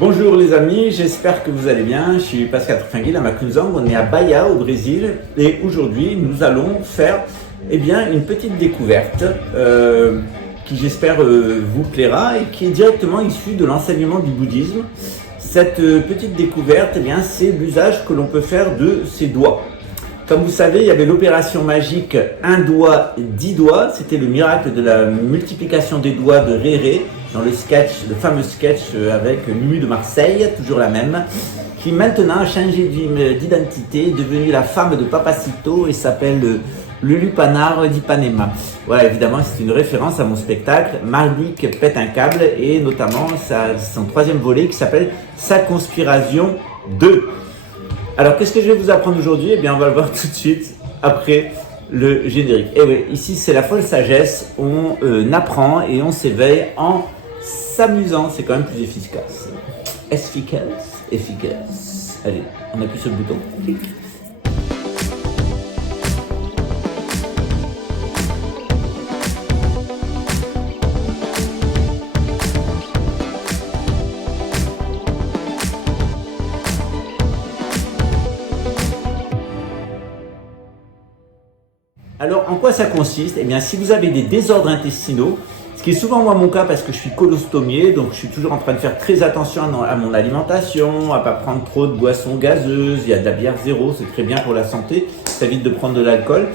Bonjour les amis, j'espère que vous allez bien. Je suis Pascal Truffinguil à Macunzang, on est à Bahia au Brésil et aujourd'hui nous allons faire une petite découverte qui j'espère vous plaira et qui est directement issue de l'enseignement du bouddhisme. Cette petite découverte, c'est l'usage que l'on peut faire de ses doigts. Comme vous savez, il y avait l'opération magique un doigt, 10 doigts. C'était le miracle de la multiplication des doigts de Réré dans le fameux sketch avec Mumu de Marseille, toujours la même, qui maintenant a changé d'identité, est devenue la femme de Papacito et s'appelle Lulu Panard d'Ipanema. Voilà, évidemment, c'est une référence à mon spectacle Mardik pète un câble et notamment son troisième volet qui s'appelle Sa conspiration 2. Alors, qu'est-ce que je vais vous apprendre aujourd'hui ? On va le voir tout de suite après le générique. Et oui, ici, c'est la folle sagesse. On apprend et on s'éveille en s'amusant. C'est quand même plus efficace. Efficace. Allez, on appuie sur le bouton. Alors, en quoi ça consiste ? Si vous avez des désordres intestinaux, ce qui est souvent moi mon cas parce que je suis colostomier, donc je suis toujours en train de faire très attention à mon alimentation, à pas prendre trop de boissons gazeuses, il y a de la bière zéro, c'est très bien pour la santé, ça évite de prendre de l'alcool.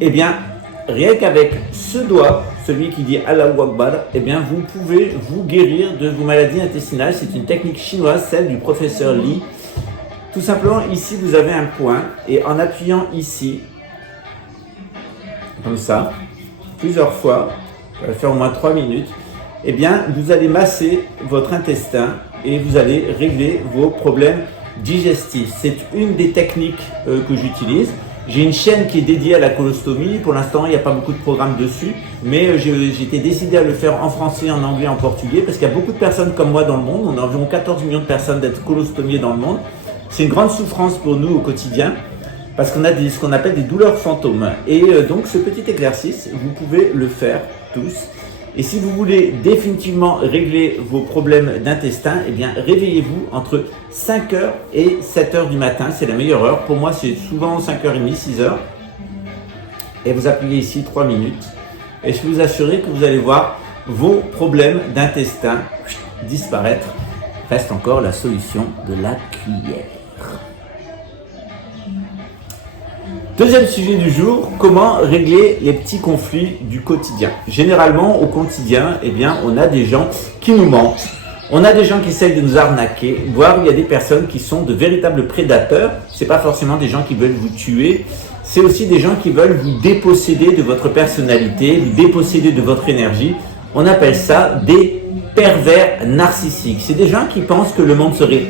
Rien qu'avec ce doigt, celui qui dit Allahu Akbar, vous pouvez vous guérir de vos maladies intestinales. C'est une technique chinoise, celle du professeur Li. Tout simplement, ici vous avez un point et en appuyant ici, comme ça, plusieurs fois, ça va faire au moins 3 minutes, vous allez masser votre intestin et vous allez régler vos problèmes digestifs. C'est une des techniques que j'utilise. J'ai une chaîne qui est dédiée à la colostomie. Pour l'instant, il n'y a pas beaucoup de programmes dessus, mais j'étais décidé à le faire en français, en anglais, en portugais, parce qu'il y a beaucoup de personnes comme moi dans le monde. On a environ 14 millions de personnes d'être colostomiées dans le monde. C'est une grande souffrance pour nous au quotidien, parce qu'on a ce qu'on appelle des douleurs fantômes. Et donc ce petit exercice, vous pouvez le faire tous. Et si vous voulez définitivement régler vos problèmes d'intestin, réveillez-vous entre 5h et 7h du matin. C'est la meilleure heure. Pour moi, c'est souvent 5h30, 6h. Et vous appuyez ici 3 minutes. Et je peux vous assurer que vous allez voir vos problèmes d'intestin disparaître. Reste encore la solution de la cuillère. Deuxième sujet du jour, comment régler les petits conflits du quotidien. Généralement, au quotidien, on a des gens qui nous mentent. On a des gens qui essayent de nous arnaquer, voire il y a des personnes qui sont de véritables prédateurs. C'est pas forcément des gens qui veulent vous tuer. C'est aussi des gens qui veulent vous déposséder de votre personnalité, vous déposséder de votre énergie. On appelle ça des pervers narcissiques. C'est des gens qui pensent que le monde serait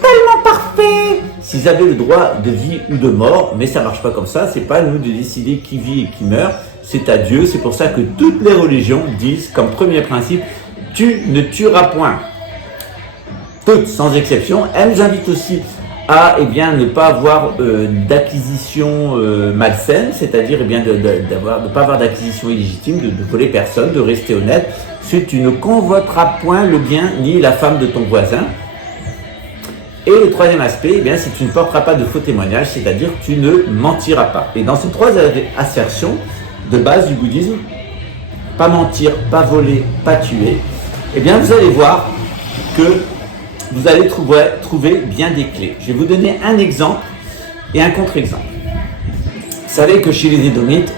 tellement parfait s'ils avaient le droit de vie ou de mort, mais ça marche pas comme ça. C'est pas à nous de décider qui vit et qui meurt, c'est à Dieu. C'est pour ça que toutes les religions disent comme premier principe, tu ne tueras point. Toutes, sans exception. Elles nous invitent aussi à ne pas avoir d'acquisition malsaine, c'est-à-dire de ne pas avoir d'acquisition illégitime, de voler personne, de rester honnête. Si tu ne convoiteras point le bien ni la femme de ton voisin. Et le troisième aspect, c'est que tu ne porteras pas de faux témoignages, c'est-à-dire que tu ne mentiras pas. Et dans ces trois assertions de base du bouddhisme, pas mentir, pas voler, pas tuer, vous allez voir que vous allez trouver bien des clés. Je vais vous donner un exemple et un contre-exemple. Vous savez que chez les Édomites,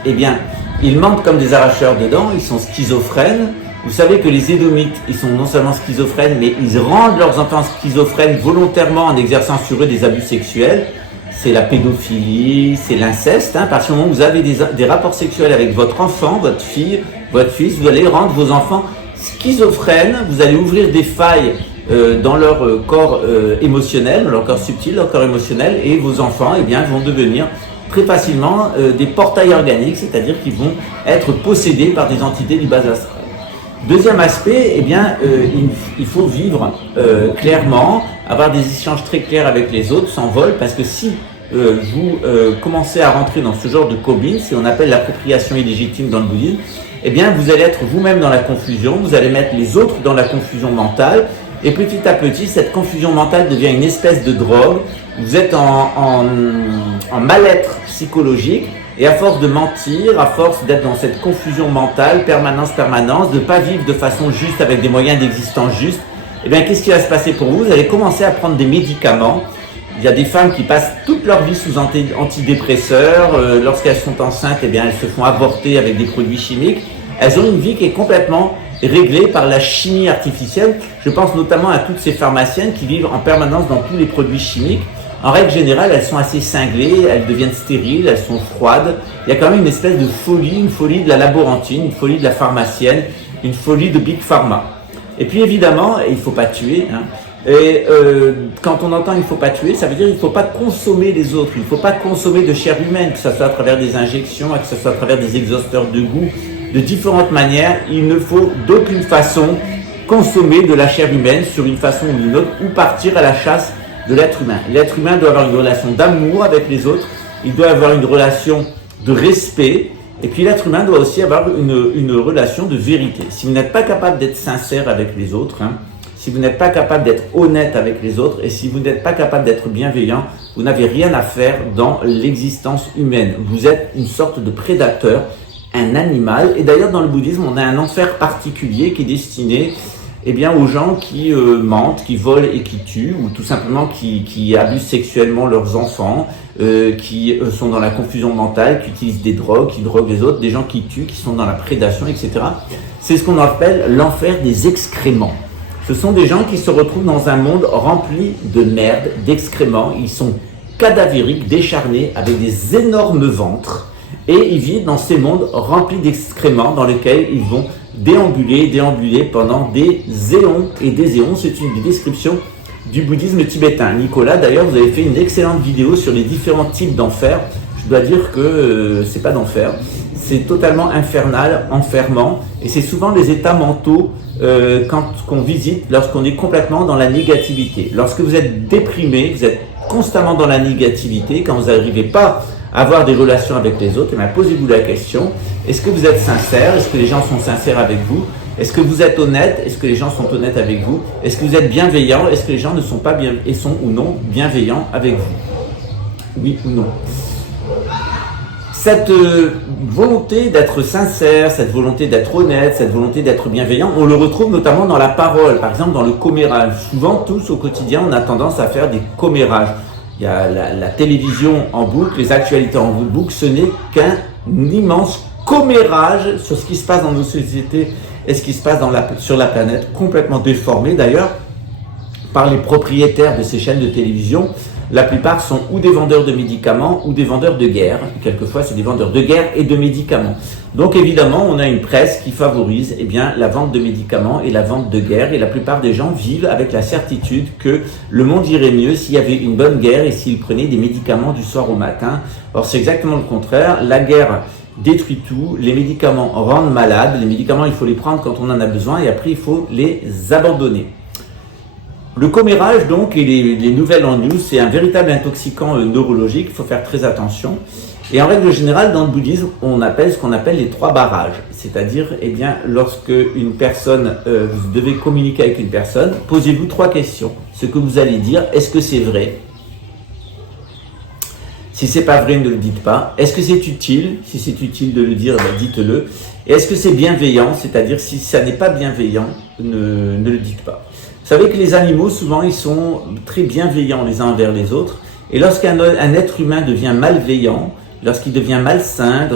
ils mentent comme des arracheurs de dents, ils sont schizophrènes. Vous savez que les Édomites, ils sont non seulement schizophrènes, mais ils rendent leurs enfants schizophrènes volontairement en exerçant sur eux des abus sexuels. C'est la pédophilie, c'est l'inceste. Parce que au moment où vous avez des rapports sexuels avec votre enfant, votre fille, votre fils, vous allez rendre vos enfants schizophrènes. Vous allez ouvrir des failles dans leur corps émotionnel, dans leur corps subtil, leur corps émotionnel, et vos enfants vont devenir très facilement des portails organiques, c'est-à-dire qu'ils vont être possédés par des entités du bas astral. Deuxième aspect, il faut vivre clairement, avoir des échanges très clairs avec les autres, sans vol, parce que si vous commencez à rentrer dans ce genre de cobine, ce qu'on appelle l'appropriation illégitime dans le bouddhisme, vous allez être vous-même dans la confusion, vous allez mettre les autres dans la confusion mentale, Et petit à petit, cette confusion mentale devient une espèce de drogue. Vous êtes en mal-être psychologique. Et à force de mentir, à force d'être dans cette confusion mentale, permanence, de ne pas vivre de façon juste avec des moyens d'existence justes, eh bien, qu'est-ce qui va se passer pour vous? Vous allez commencer à prendre des médicaments. Il y a des femmes qui passent toute leur vie sous antidépresseurs. Lorsqu'elles sont enceintes, eh bien, elles se font avorter avec des produits chimiques. Elles ont une vie qui est complètement réglée par la chimie artificielle. Je pense notamment à toutes ces pharmaciennes qui vivent en permanence dans tous les produits chimiques. En règle générale, elles sont assez cinglées, elles deviennent stériles, elles sont froides. Il y a quand même une espèce de folie, une folie de la laborantine, une folie de la pharmacienne, une folie de Big Pharma. Et puis évidemment, il ne faut pas tuer. Quand on entend il ne faut pas tuer, ça veut dire qu'il ne faut pas consommer les autres. Il ne faut pas consommer de chair humaine, que ce soit à travers des injections, que ce soit à travers des exhausteurs de goût. De différentes manières, il ne faut d'aucune façon consommer de la chair humaine sur une façon ou une autre, ou partir à la chasse de l'être humain. L'être humain doit avoir une relation d'amour avec les autres, il doit avoir une relation de respect, et puis l'être humain doit aussi avoir une relation de vérité. Si vous n'êtes pas capable d'être sincère avec les autres, si vous n'êtes pas capable d'être honnête avec les autres, et si vous n'êtes pas capable d'être bienveillant, vous n'avez rien à faire dans l'existence humaine. Vous êtes une sorte de prédateur, un animal, et d'ailleurs dans le bouddhisme, on a un enfer particulier qui est destiné aux gens qui mentent, qui volent et qui tuent, ou tout simplement qui abusent sexuellement leurs enfants, qui sont dans la confusion mentale, qui utilisent des drogues, qui droguent les autres, des gens qui tuent, qui sont dans la prédation, etc. C'est ce qu'on appelle l'enfer des excréments. Ce sont des gens qui se retrouvent dans un monde rempli de merde, d'excréments. Ils sont cadavériques, décharnés, avec des énormes ventres, et ils vivent dans ces mondes remplis d'excréments dans lesquels ils vont déambuler pendant des éons et des éons. C'est une description du bouddhisme tibétain. Nicolas, d'ailleurs, vous avez fait une excellente vidéo sur les différents types d'enfer. Je dois dire que c'est pas d'enfer, c'est totalement infernal, enfermant, et c'est souvent les états mentaux qu'on visite lorsqu'on est complètement dans la négativité. Lorsque vous êtes déprimé, vous êtes constamment dans la négativité, quand vous n'arrivez pas à avoir des relations avec les autres, posez-vous la question, est-ce que vous êtes sincère? Est-ce que les gens sont sincères avec vous? Est-ce que vous êtes honnête? Est-ce que les gens sont honnêtes avec vous? Est-ce que vous êtes bienveillant? Est-ce que les gens ne sont pas bien et sont ou non bienveillants avec vous? Oui ou non? Cette volonté d'être sincère, cette volonté d'être honnête, cette volonté d'être bienveillant, on le retrouve notamment dans la parole, par exemple dans le commérage. Souvent, tous au quotidien, on a tendance à faire des commérages. Il y a la télévision en boucle, les actualités en boucle, ce n'est qu'un immense commérage sur ce qui se passe dans nos sociétés et ce qui se passe sur la planète, complètement déformé d'ailleurs par les propriétaires de ces chaînes de télévision. La plupart sont ou des vendeurs de médicaments ou des vendeurs de guerre. Quelquefois, c'est des vendeurs de guerre et de médicaments. Donc évidemment, on a une presse qui favorise la vente de médicaments et la vente de guerre. Et la plupart des gens vivent avec la certitude que le monde irait mieux s'il y avait une bonne guerre et s'ils prenaient des médicaments du soir au matin. Or, c'est exactement le contraire. La guerre détruit tout. Les médicaments rendent malades. Les médicaments, il faut les prendre quand on en a besoin et après, il faut les abandonner. Le commérage, donc, et les nouvelles en news, c'est un véritable intoxicant neurologique, il faut faire très attention. Et en règle générale, dans le bouddhisme, on appelle ce qu'on appelle les 3 barrages. C'est-à-dire, lorsque une personne, vous devez communiquer avec une personne, posez-vous 3 questions. Ce que vous allez dire, est-ce que c'est vrai? Si c'est pas vrai, ne le dites pas. Est-ce que c'est utile? Si c'est utile de le dire, dites-le. Et est-ce que c'est bienveillant? C'est-à-dire, si ça n'est pas bienveillant, ne le dites pas. Vous savez que les animaux, souvent, ils sont très bienveillants les uns envers les autres. Et lorsqu'un être humain devient malveillant, lorsqu'il devient malsain,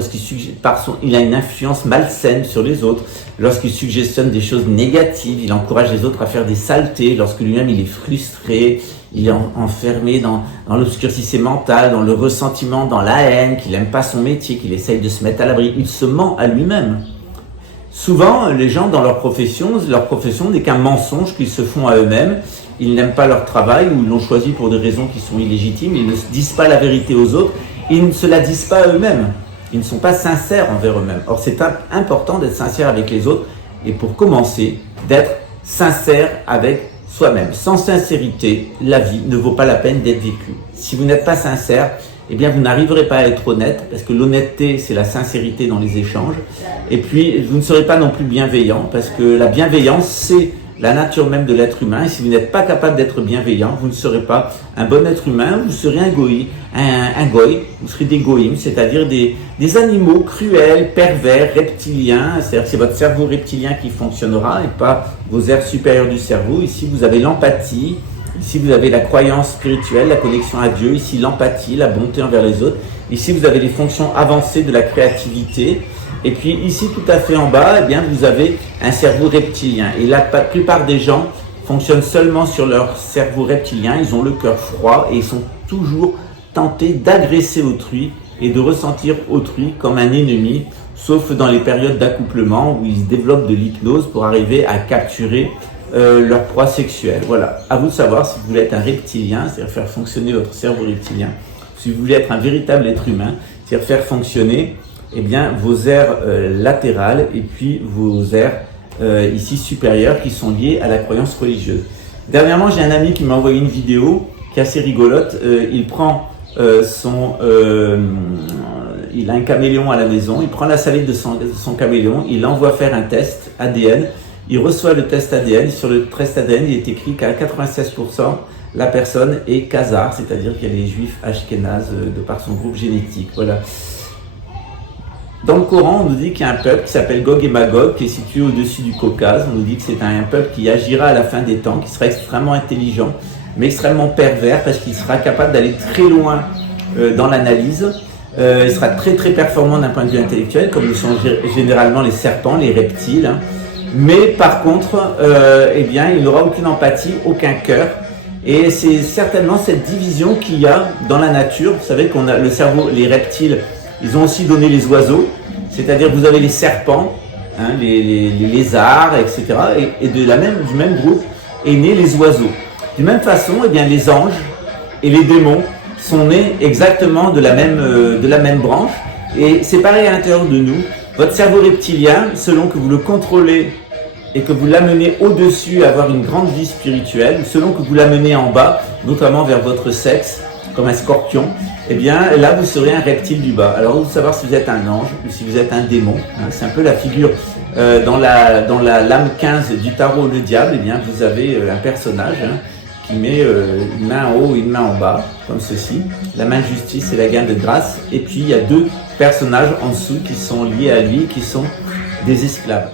il a une influence malsaine sur les autres, lorsqu'il suggestionne des choses négatives, il encourage les autres à faire des saletés, lorsque lui-même il est frustré, il est enfermé dans l'obscurcissement mental, dans le ressentiment, dans la haine, qu'il n'aime pas son métier, qu'il essaye de se mettre à l'abri, il se ment à lui-même. Souvent, les gens dans leur profession n'est qu'un mensonge qu'ils se font à eux-mêmes. Ils n'aiment pas leur travail ou ils l'ont choisi pour des raisons qui sont illégitimes. Ils ne disent pas la vérité aux autres. Ils ne se la disent pas à eux-mêmes. Ils ne sont pas sincères envers eux-mêmes. Or, c'est important d'être sincère avec les autres et pour commencer, d'être sincère avec soi-même. Sans sincérité, la vie ne vaut pas la peine d'être vécue. Si vous n'êtes pas sincère, vous n'arriverez pas à être honnête, parce que l'honnêteté, c'est la sincérité dans les échanges. Et puis, vous ne serez pas non plus bienveillant, parce que la bienveillance, c'est la nature même de l'être humain. Et si vous n'êtes pas capable d'être bienveillant, vous ne serez pas un bon être humain, vous serez un goy, vous serez des goïms, c'est-à-dire des animaux cruels, pervers, reptiliens. C'est-à-dire que c'est votre cerveau reptilien qui fonctionnera et pas vos aires supérieures du cerveau. Ici, vous avez l'empathie. Ici, vous avez la croyance spirituelle, la connexion à Dieu. Ici, l'empathie, la bonté envers les autres. Ici, vous avez les fonctions avancées de la créativité. Et puis ici, tout à fait en bas, eh bien, vous avez un cerveau reptilien. Et la plupart des gens fonctionnent seulement sur leur cerveau reptilien. Ils ont le cœur froid et ils sont toujours tentés d'agresser autrui et de ressentir autrui comme un ennemi, sauf dans les périodes d'accouplement où ils développent de l'hypnose pour arriver à capturer leur proie sexuelle. Voilà, à vous de savoir si vous voulez être un reptilien, c'est-à-dire faire fonctionner votre cerveau reptilien, si vous voulez être un véritable être humain, c'est-à-dire faire fonctionner eh bien, vos aires latérales et puis vos aires ici supérieures qui sont liées à la croyance religieuse. Dernièrement, j'ai un ami qui m'a envoyé une vidéo qui est assez rigolote. Il prend il a un caméléon à la maison, il prend la salive de son caméléon, il l'envoie faire un test ADN, il reçoit le test ADN, sur le test ADN il est écrit qu'à 96% la personne est khazar, c'est-à-dire qu'elle est juif ashkénaze de par son groupe génétique. Voilà. Dans le Coran, on nous dit qu'il y a un peuple qui s'appelle Gog et Magog, qui est situé au-dessus du Caucase. On nous dit que c'est un peuple qui agira à la fin des temps, qui sera extrêmement intelligent, mais extrêmement pervers, parce qu'il sera capable d'aller très loin dans l'analyse. Il sera très très performant d'un point de vue intellectuel, comme le sont généralement les serpents, les reptiles. Mais par contre, eh bien, il n'aura aucune empathie, aucun cœur. Et c'est certainement cette division qu'il y a dans la nature. Vous savez qu'on a le cerveau, les reptiles, ils ont aussi donné les oiseaux, c'est-à-dire vous avez les serpents, hein, les lézards, etc. Et du même groupe est né les oiseaux. De même façon, eh bien, les anges et les démons sont nés exactement de la même branche. Et c'est pareil à l'intérieur de nous. Votre cerveau reptilien, selon que vous le contrôlez et que vous l'amenez au-dessus à avoir une grande vie spirituelle, selon que vous l'amenez en bas, notamment vers votre sexe, comme un scorpion, eh bien là vous serez un reptile du bas. Alors vous devez savoir si vous êtes un ange ou si vous êtes un démon. Hein, c'est un peu la figure dans la lame 15 du tarot le diable. Eh bien vous avez un personnage qui met une main en haut et une main en bas, comme ceci. La main de justice et la gain de grâce. Et puis il y a deux personnages en dessous qui sont liés à lui, qui sont des esclaves.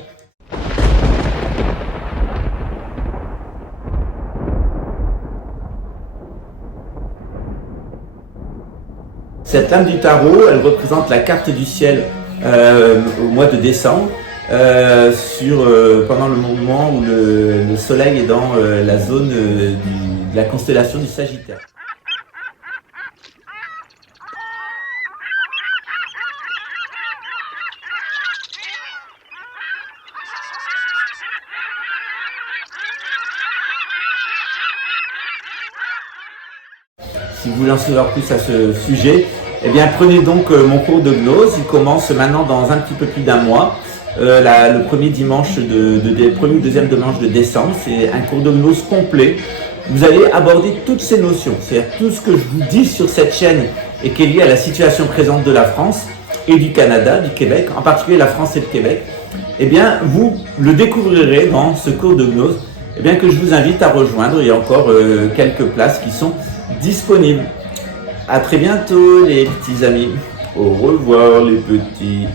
Cette lame du tarot, elle représente la carte du ciel au mois de décembre, pendant le moment où le soleil est dans la zone de la constellation du Sagittaire. Si vous voulez en savoir plus à ce sujet, eh bien prenez donc mon cours de gnose. Il commence maintenant dans un petit peu plus d'un mois. Le premier dimanche premier ou deuxième dimanche de décembre, c'est un cours de gnose complet. Vous allez aborder toutes ces notions, c'est-à-dire tout ce que je vous dis sur cette chaîne et qui est lié à la situation présente de la France et du Canada, du Québec, en particulier la France et le Québec. Eh bien, vous le découvrirez dans ce cours de gnose, eh bien que je vous invite à rejoindre. Il y a encore quelques places qui sont disponibles. À très bientôt les petits amis. Au revoir les petits.